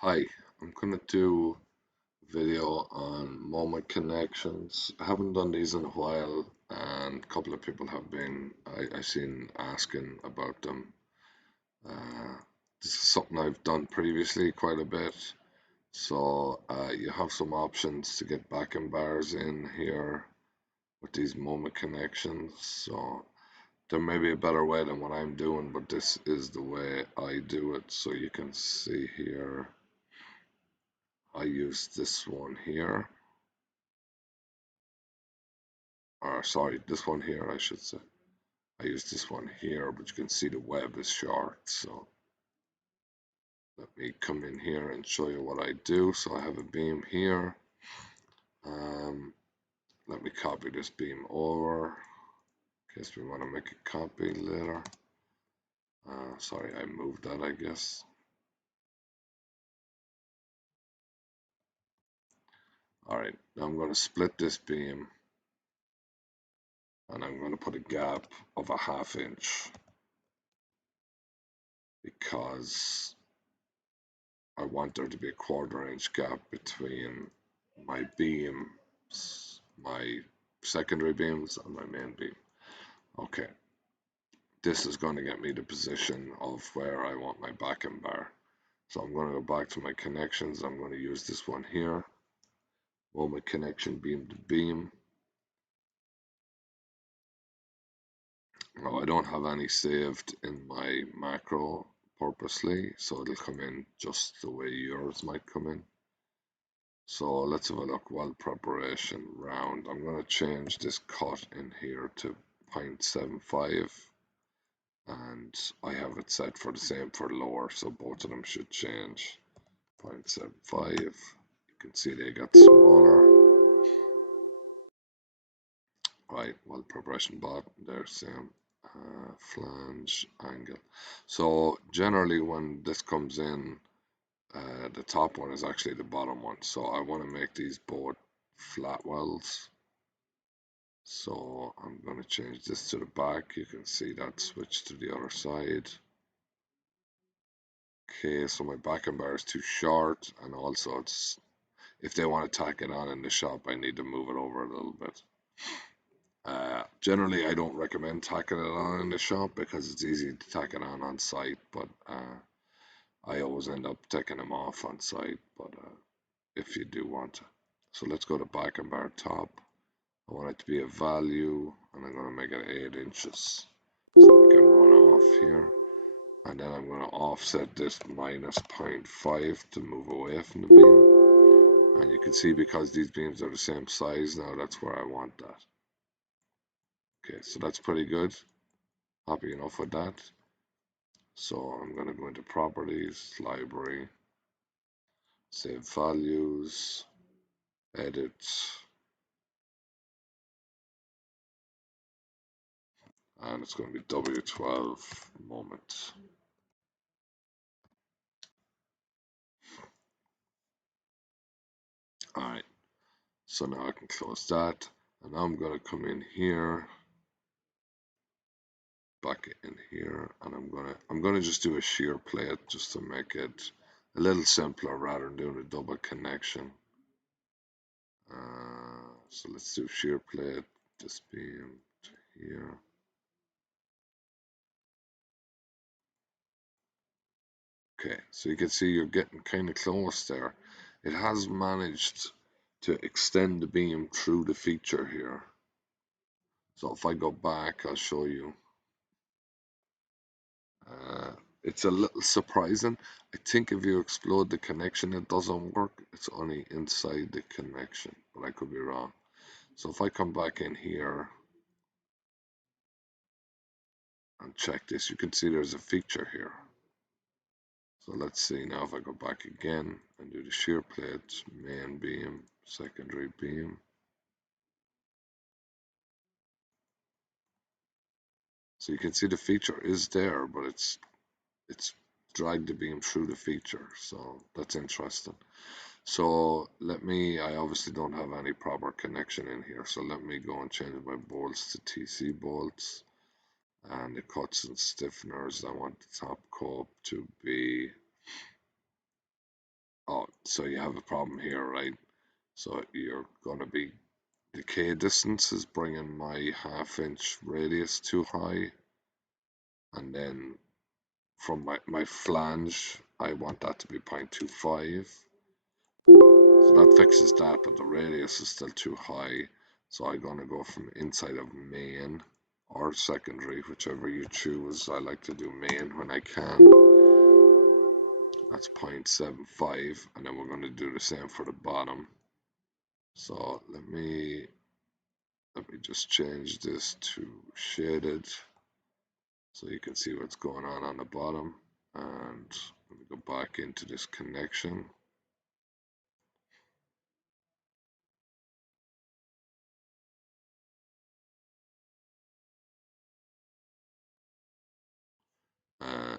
Hi, I'm gonna do a video on moment connections. I haven't done these in a while, and a couple of people have been I seen asking about them. Uh, this is something I've done previously quite a bit. So you have some options to get backing bars in here with these moment connections. So there may be a better way than what I'm doing, but this is the way I do it. So you can see here, I use this one here. Or sorry, this one here, I should say. I use this one here, but you can see the web is short. So let me come in here and show you what I do. So I have a beam here. Um, Let me copy this beam over in case we want to make a copy later. Sorry, I moved that, I guess. All right, now I'm going to split this beam and I'm going to put a gap of a ½ inch because I want there to be a ½ inch gap between my beams, my secondary beams, and my main beam. Okay, this is going to get me the position of where I want my backing bar. So I'm going to go back to my connections. I'm going to use this one here. Moment connection beam to beam. Now I don't have any saved in my macro purposely, so it'll come in just the way yours might come in. So let's have a look. Weld preparation round. I'm going to change this cut in here to 0.75, and I have it set for the same for lower, so both of them should change. 0.75. You can see they got smaller. Right, weld preparation bottom there, same. Flange angle. So generally when this comes in, the top one is actually the bottom one. So I want to make these both flat welds. So I'm going to change this to the back. You can see that switch to the other side. Okay, so my backing bar is too short, and also it's if they want to tack it on in the shop, I need to move it over a little bit. Generally, I don't recommend tacking it on in the shop because it's easy to tack it on site, but I always end up taking them off on site. But if you do want to, so let's go to backing bar top. I want it to be a value, and I'm going to make it 8 inches so we can run off here. And then I'm going to offset this minus -0.5 to move away from the beam. And you can see because these beams are the same size now, that's where I want that. Okay, so that's pretty good. Happy enough with that. So I'm going to go into properties, library, save values, edit, and it's going to be W12 moment. All right, so now I can close that, and now I'm going to come in here, back in here, and I'm gonna just do a shear plate just to make it a little simpler rather than doing a double connection. So let's do shear plate, this beam to here. Okay, so you can see you're getting kind of close there. It has managed to extend the beam through the feature here. So if I go back, I'll show you. Uh, it's a little surprising. I think if you explode the connection, it doesn't work. It's only inside the connection, but I could be wrong. So if I come back in here and check this, you can see there's a feature here. So let's see now if I go back again and do the shear plate, main beam, secondary beam. So you can see the feature is there, but it's dragged the beam through the feature. So that's interesting. So I obviously don't have any proper connection in here. So let me go and change my bolts to TC bolts. And the cuts and stiffeners, I want the top cope to be So you have a problem here, right? So you're going to be, the K distance is bringing my half-inch radius too high, and then from my flange, I want that to be 0.25. So that fixes that, but the radius is still too high. So I'm going to go from inside of main or secondary, whichever you choose. I like to do main when I can. That's 0.75, and then we're going to do the same for the bottom. So let me just change this to shaded so you can see what's going on the bottom. And let me go back into this connection.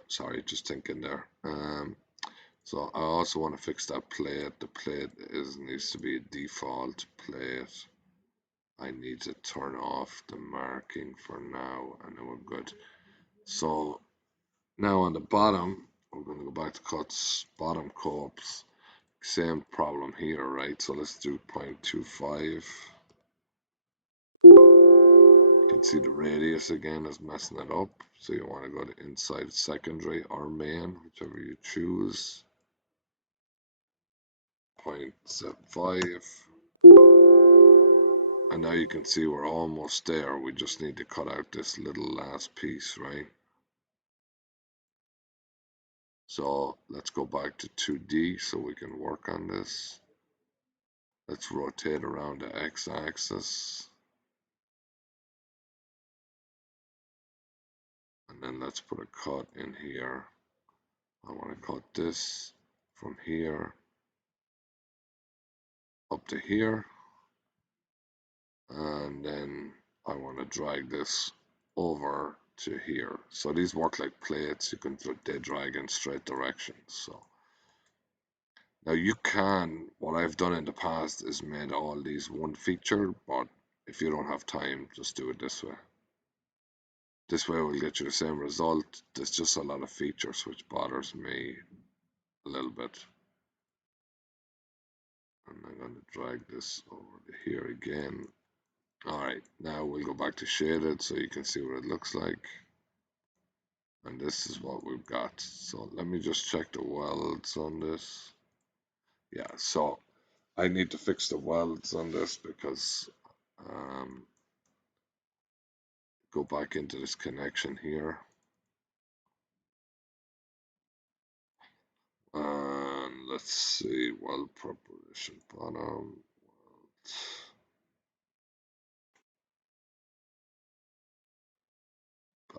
Sorry, just thinking there. So I also want to fix that plate. The plate needs to be a default plate. I need to turn off the marking for now, and then we're good. So now on the bottom, we're going to go back to cuts, bottom copes. Same problem here, right? So let's do 0.25. You can see the radius again is messing it up. So you want to go to inside secondary or main, whichever you choose. 0.75. And now you can see we're almost there. We just need to cut out this little last piece, right? So let's go back to 2D so we can work on this. Let's rotate around the x-axis. And then let's put a cut in here. I want to cut this from here up to here. And then I want to drag this over to here. So these work like plates. You can they drag in straight directions. So now you can, what I've done in the past is made all these one feature, but if you don't have time, just do it this way. This way will get you the same result. There's just a lot of features which bothers me a little bit. And I'm going to drag this over to here again. Alright, now we'll go back to shaded so you can see what it looks like. And this is what we've got. So let me just check the welds on this. Yeah, so I need to fix the welds on this because go back into this connection here. And let's see, weld preparation bottom,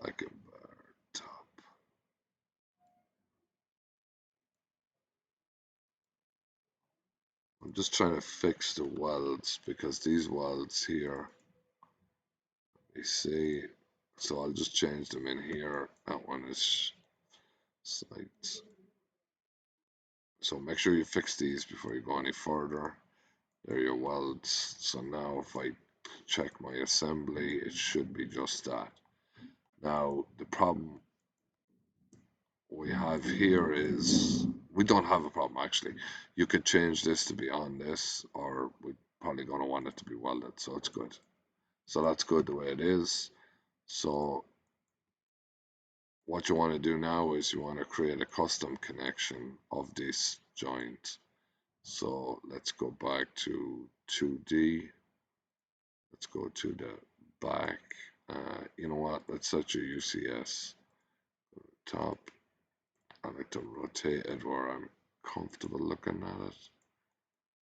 back and bar top. I'm just trying to fix the welds because these welds here, you see, so I'll just change them in here. That one is sites. So make sure you fix these before you go any further. There are your welds. So now if I check my assembly, it should be just that. Now the problem we have here is we don't have a problem actually. You could change this to be on this, or we're probably going to want it to be welded, so it's good. So that's good the way it is. So what you want to do now is you want to create a custom connection of this joint. So let's go back to 2D. Let's go to the back. You know what? Let's set your UCS top. I like to rotate it where I'm comfortable looking at it.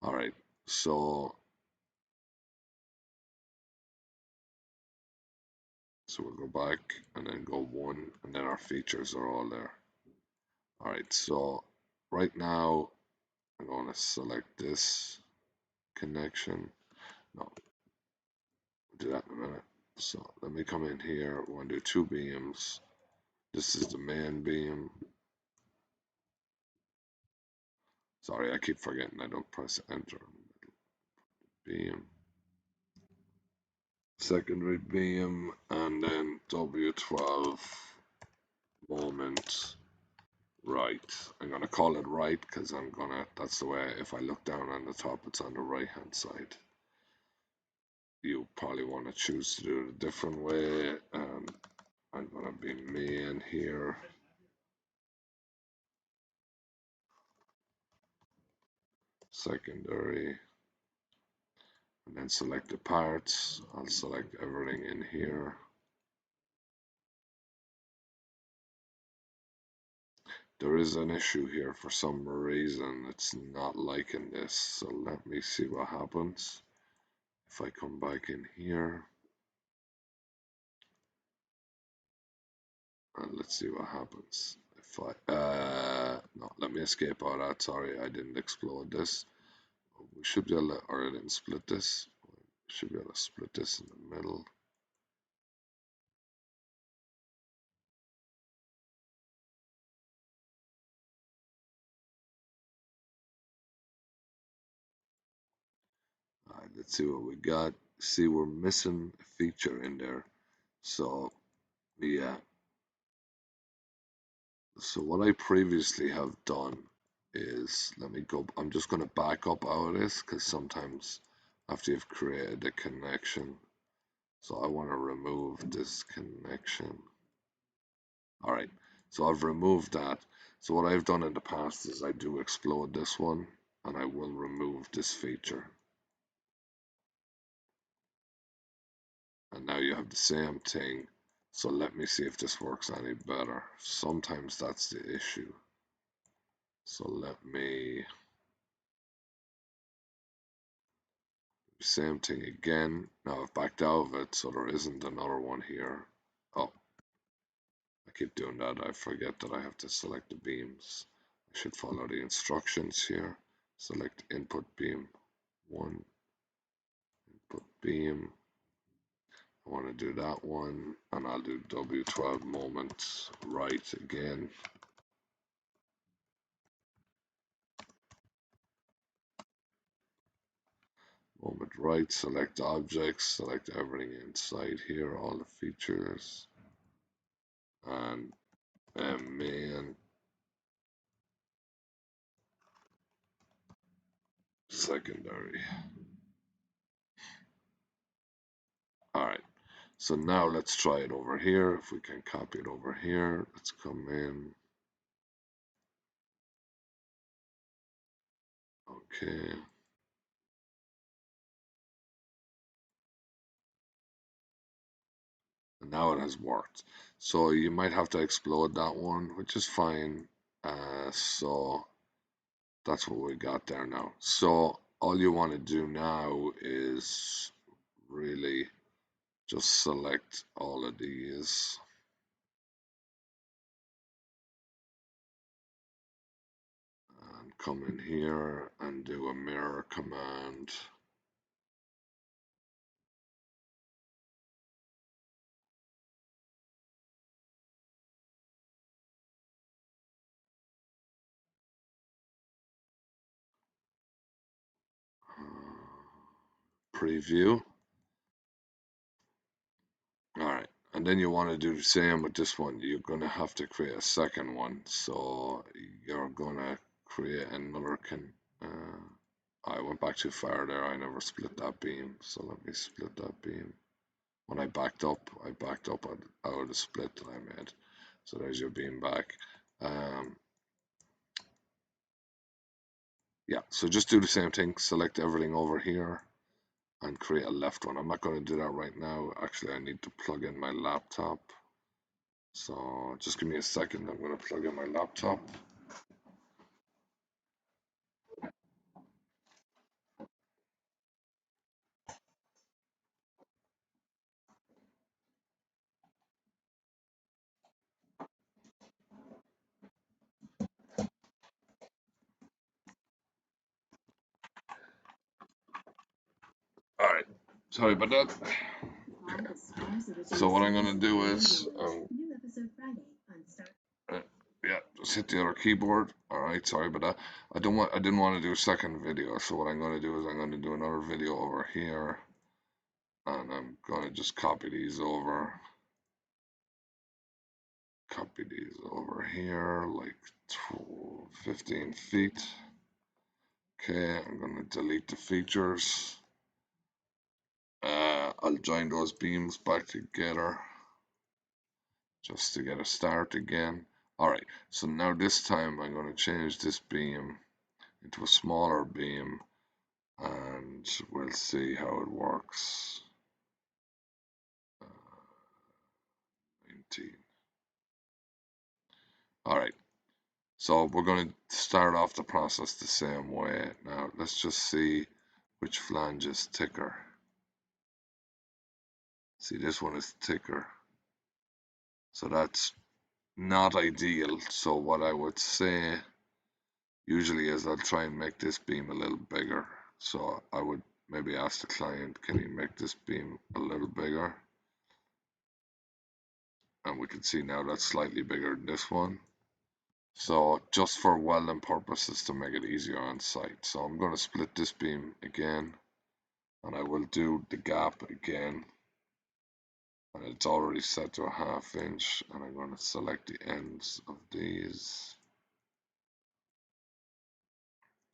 All right, so we'll go back and then go one, and then our features are all there. All right, so right now I'm going to select this connection. No, we'll do that in a minute. So let me come in here. We're going to do two beams. This is the main beam. Sorry, I keep forgetting I don't press enter. Beam. Secondary beam, and then W12 moment right. right. I'm gonna call it right because that's the way, if I look down on the top, it's on the right hand side. You probably want to choose to do it a different way. I'm gonna be main here. Secondary. And then select the parts. I'll select everything in here. There is an issue here for some reason. It's not liking this. So let me see what happens. If I come back in here. And let's see what happens. If no, let me escape out of that. Sorry, I didn't explode this. We should be able to, or I didn't split this. We should be able to split this in the middle. Alright, let's see what we got. See, we're missing a feature in there. So, yeah. So what I previously have done is, let me go, I'm just going to back up out of this because sometimes after you've created a connection, so I want to remove this connection. All right, so I've removed that. So what I've done in the past is I do explode this one and I will remove this feature. And now you have the same thing. So let me see if this works any better. Sometimes that's the issue. So let me, same thing again. Now I've backed out of it, so there isn't another one here. Oh, I keep doing that. I forget that I have to select the beams. I should follow the instructions here. Select input beam 1, input beam. I want to do that one, and I'll do W12 moment right again. Moment right, select objects, select everything inside here, all the features, and main, secondary. Alright, so now let's try it over here. If we can copy it over here, let's come in. Okay. And now it has worked. So you might have to explode that one, which is fine. So that's what we got there now. So all you want to do now is really just select all of these. And come in here and do a mirror command. Preview. Alright, and then you want to do the same with this one. You're going to have to create a second one. So you're going to create another I went back too far there. I never split that beam. So let me split that beam. When I backed up out of the split that I made. So there's your beam back. Yeah, so just do the same thing. Select everything over here and create a left one. I'm not going to do that right now. Actually, I need to plug in my laptop. So just give me a second. I'm going to plug in my laptop. All right. Sorry about that. So what I'm going to do is, yeah, just hit the other keyboard. All right. Sorry about that. I didn't want to do a second video. So what I'm going to do is I'm going to do another video over here, and I'm going to just copy these over. Copy these over here like 15 feet. Okay, I'm going to delete the features. I'll join those beams back together just to get a start again. Alright, so now this time I'm going to change this beam into a smaller beam and we'll see how it works. 19. Alright, so we're going to start off the process the same way. Now let's just see which flange is thicker. See, this one is thicker. So that's not ideal. So what I would say usually is I'll try and make this beam a little bigger. So I would maybe ask the client, can you make this beam a little bigger? And we can see now that's slightly bigger than this one. So just for welding purposes to make it easier on site. So I'm going to split this beam again and I will do the gap again. And it's already set to a 1/2 inch and I'm going to select the ends of these.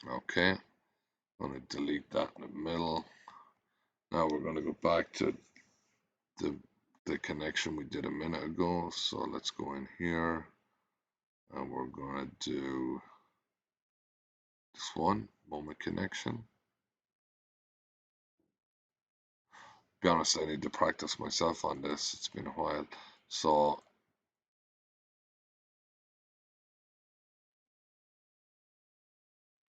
Okay, I'm going to delete that in the middle. Now we're going to go back to the connection we did a minute ago. So let's go in here and we're going to do this one, moment connection. Be honest, I need to practice myself on this. It's been a while. So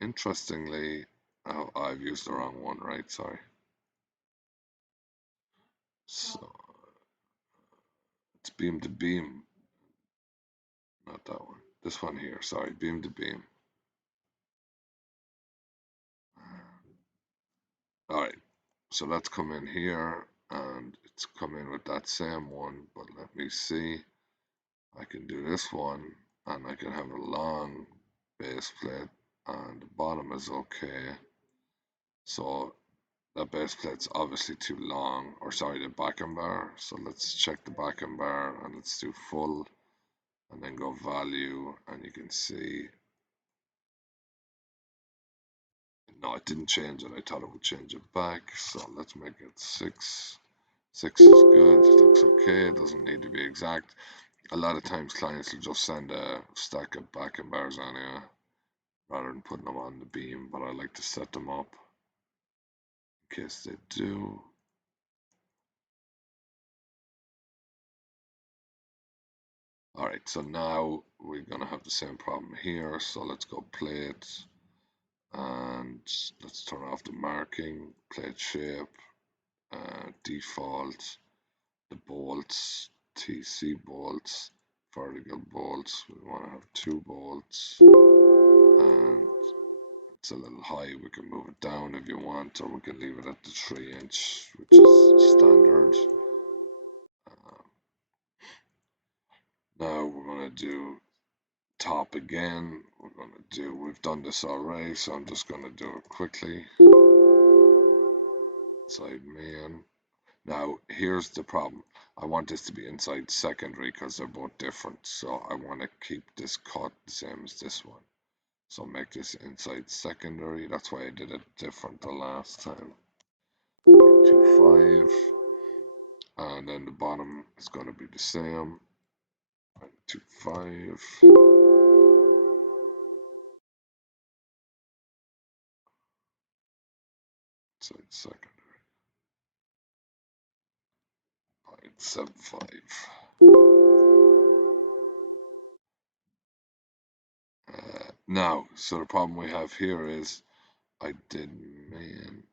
interestingly, oh, I've used the wrong one, right? Sorry. So it's beam to beam, not that one. This one here, sorry, beam to beam. All right, so that's come in here and it's come in with that same one, but let me see. I can do this one and I can have a long base plate and the bottom is okay. So that base plate's obviously too long, or sorry, the backing bar. So let's check the backing bar and let's do full and then go value and you can see, no, it didn't change it. I thought it would change it back. So let's make it 6. 6 is good, looks okay, it doesn't need to be exact. A lot of times clients will just send a stack of backing bars on here rather than putting them on the beam, but I like to set them up in case they do. Alright, so now we're gonna have the same problem here, so let's go plate and let's turn off the marking, plate shape, default, the bolts, TC bolts, vertical bolts, we want to have 2 bolts, and it's a little high, we can move it down if you want, or we can leave it at the 3-inch, which is standard. Now we're going to do top again. We've done this already, so I'm just going to do it quickly. Inside main. Now, here's the problem. I want this to be inside secondary because they're both different. So I want to keep this cut the same as this one. So make this inside secondary. That's why I did it different the last time. 0.25. And then the bottom is going to be the same. 0.25. Inside secondary. 0.75. Now, so the problem we have here is I did man.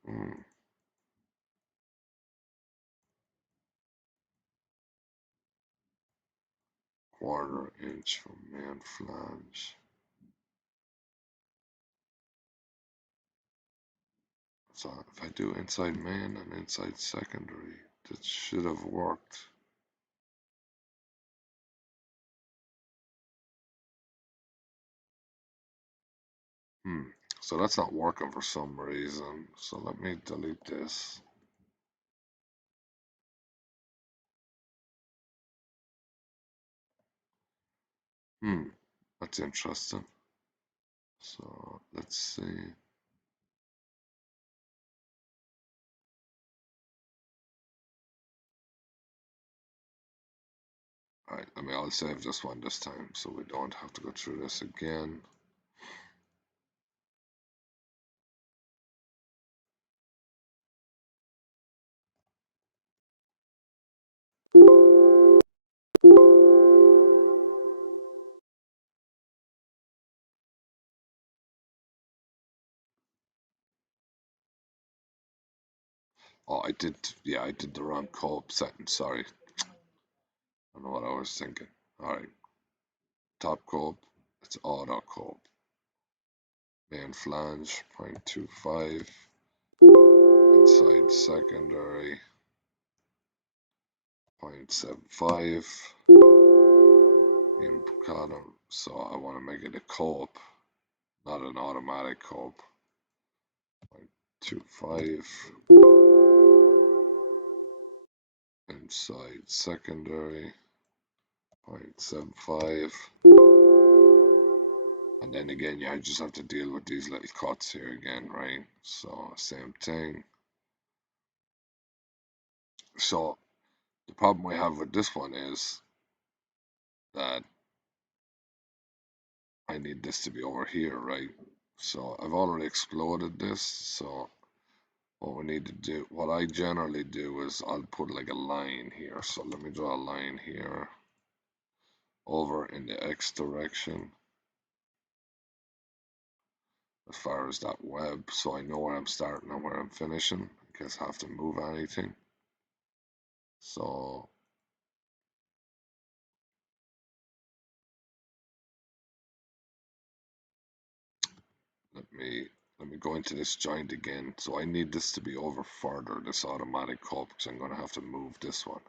1/4 inch from man flange. So if I do inside main and inside secondary, that should have worked. So that's not working for some reason. So let me delete this. That's interesting. So let's see. Alright, I'll save this one this time so we don't have to go through this again. Oh, yeah, I did the wrong cope setting, sorry. I don't know what I was thinking. Alright, top cope, it's auto cope. Main flange, 0.25. Inside secondary, 0.75. In column, so I want to make it a cope, not an automatic cope. 0.25. Inside secondary, 0.75. And then again, yeah, I just have to deal with these little cuts here again, right? So same thing. So the problem we have with this one is that I need this to be over here, right? So I've already exploded this, so what we need to do, what I generally do is I'll put like a line here. So let me draw a line here over in the X direction as far as that web, so I know where I'm starting and where I'm finishing in case I have to move anything. So let me go into this joint again. So I need this to be over further, this automatic cut, because I'm going to have to move this one.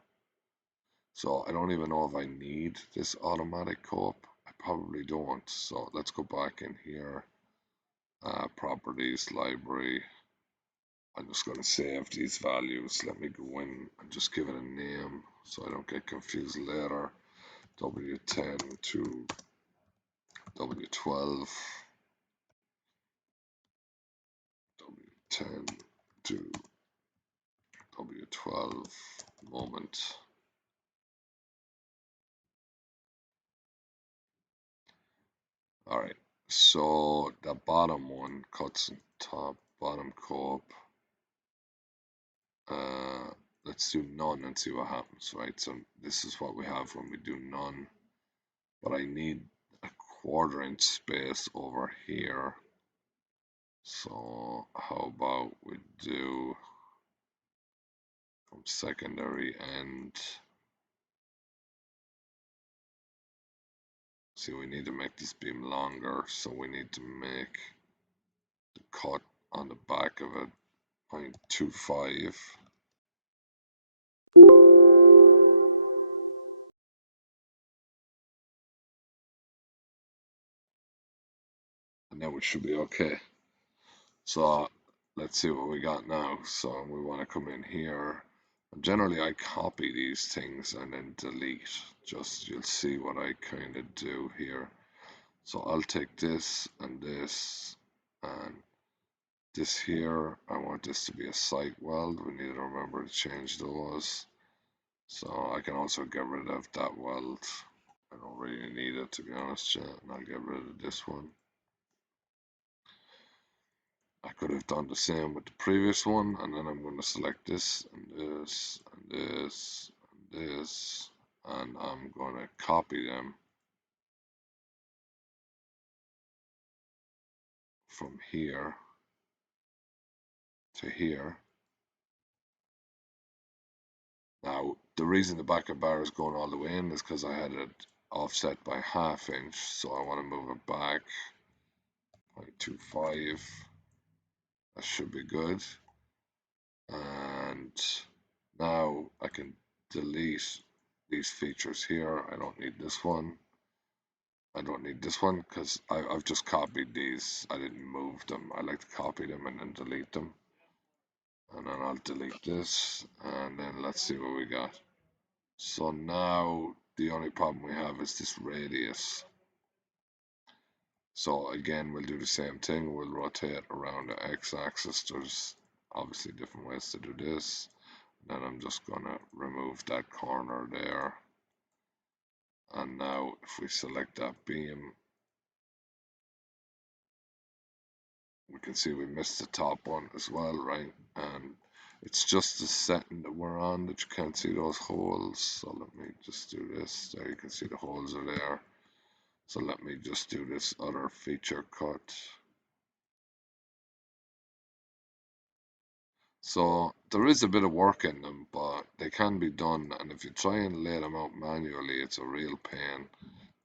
So I don't even know if I need this automatic co-op. I probably don't. So let's go back in here. Properties, library. I'm just going to save these values. Let me go in and just give it a name so I don't get confused later. W10 to W12. W10 to W12 moment. Alright, so the bottom one cuts on top, bottom co-op. Let's do none and see what happens, right? So this is what we have when we do none, but I need a 1/4 inch space over here. So how about we do from secondary end. See, we need to make this beam longer, so we need to make the cut on the back of it 0.25. And then we should be okay. So let's see what we got now. So we want to come in here. Generally, I copy these things and then delete. Just you'll see what I kind of do here. So I'll take this and this here. I want this to be a sight weld. We need to remember to change those. So I can also get rid of that weld. I don't really need it, to be honest, and I'll get rid of this one. I could have done the same with the previous one, and then I'm going to select this and this and this and this, and I'm going to copy them from here to here. Now, the reason the back of bar is going all the way in is because I had it offset by 1/2 inch, so I want to move it back 0.25. That should be good. And now I can delete these features here. I don't need this one. I don't need this one because I've just copied these. I didn't move them. I like to copy them and then delete them. And then I'll delete this. And then let's see what we got. So now the only problem we have is this radius. So again, we'll do the same thing. We'll rotate around the x-axis. There's obviously different ways to do this. Then I'm just going to remove that corner there. And now if we select that beam, we can see we missed the top one as well, right? And it's just the setting that we're on that you can't see those holes. So let me just do this. There you can see the holes are there. So let me just do this other feature cut. So there is a bit of work in them, but they can be done. And if you try and lay them out manually, it's a real pain.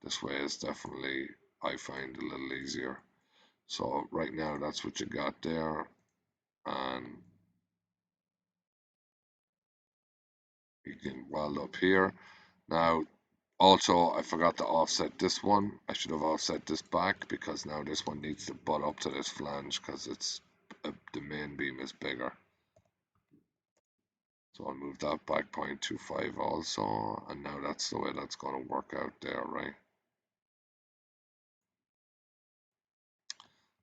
This way is definitely, I find, a little easier. So right now that's what you got there. And you can weld up here. Now, also, I forgot to offset this one. I should have offset this back because now this one needs to butt up to this flange because it's the main beam is bigger. So I'll move that back 0.25 also, and now that's the way that's going to work out there, right?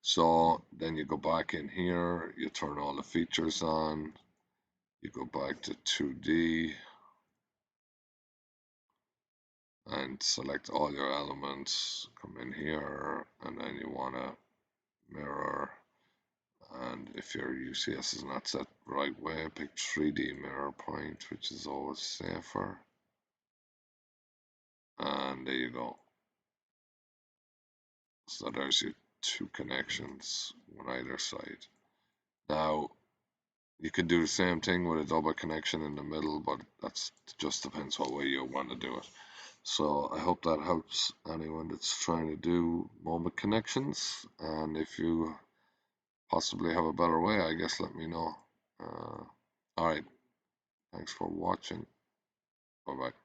So then you go back in here, you turn all the features on, you go back to 2D and select all your elements, come in here, and then you want to mirror. And if your UCS is not set the right way, pick 3D mirror point, which is always safer. And there you go. So there's your two connections on either side. Now, you can do the same thing with a double connection in the middle, but that's just depends what way you want to do it. So I hope that helps anyone that's trying to do moment connections. And if you possibly have a better way, I guess let me know. All right. Thanks for watching. Bye bye.